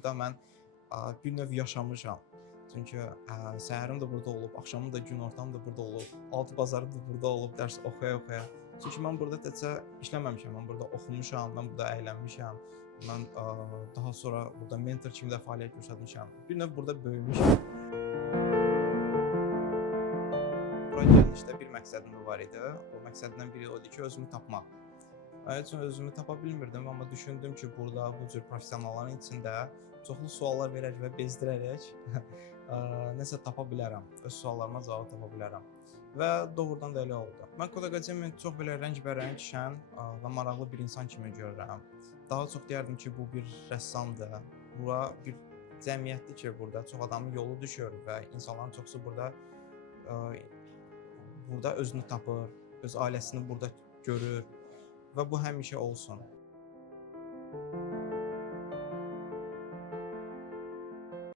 Burada mən bir növ yaşamışam. Çünki səhərim də burada olub, axşamım da, günortam da burada olub, altı bazarı da burada olub, dərs oxuya-oxuya. Çünki mən burada təkcə işləməmişəm, mən burada oxumuşam, mən burada əylənmişəm. Mən daha sonra burada mentor kimi də fəaliyyət göstərmişəm. Bir növ burada böyümüşəm. Bura gəlişdə bir məqsədim də var idi. O məqsədlərdən biri o idi ki, özümü tapmaq. Mən heç özümü tapa bilmirdim, amma düşündüm ki, burada bu cür professionalların içində çoxlu suallar verərək və bezdirərək nəsə tapa bilərəm. Öz suallarıma cavab tapa bilərəm. Və doğrudan da elə oldu. Mən Kod Akademiyasını çox belə rəngbərəng, şən və maraqlı bir insan kimi görürəm. Daha çox deyərdim ki, bu bir rəssamdır. Bura bir cəmiyyətdir ki, burada çox adamın yolu düşür və insanların çoxusu burada özünü tapır, öz ailəsini burada görür və bu həmişə olsun.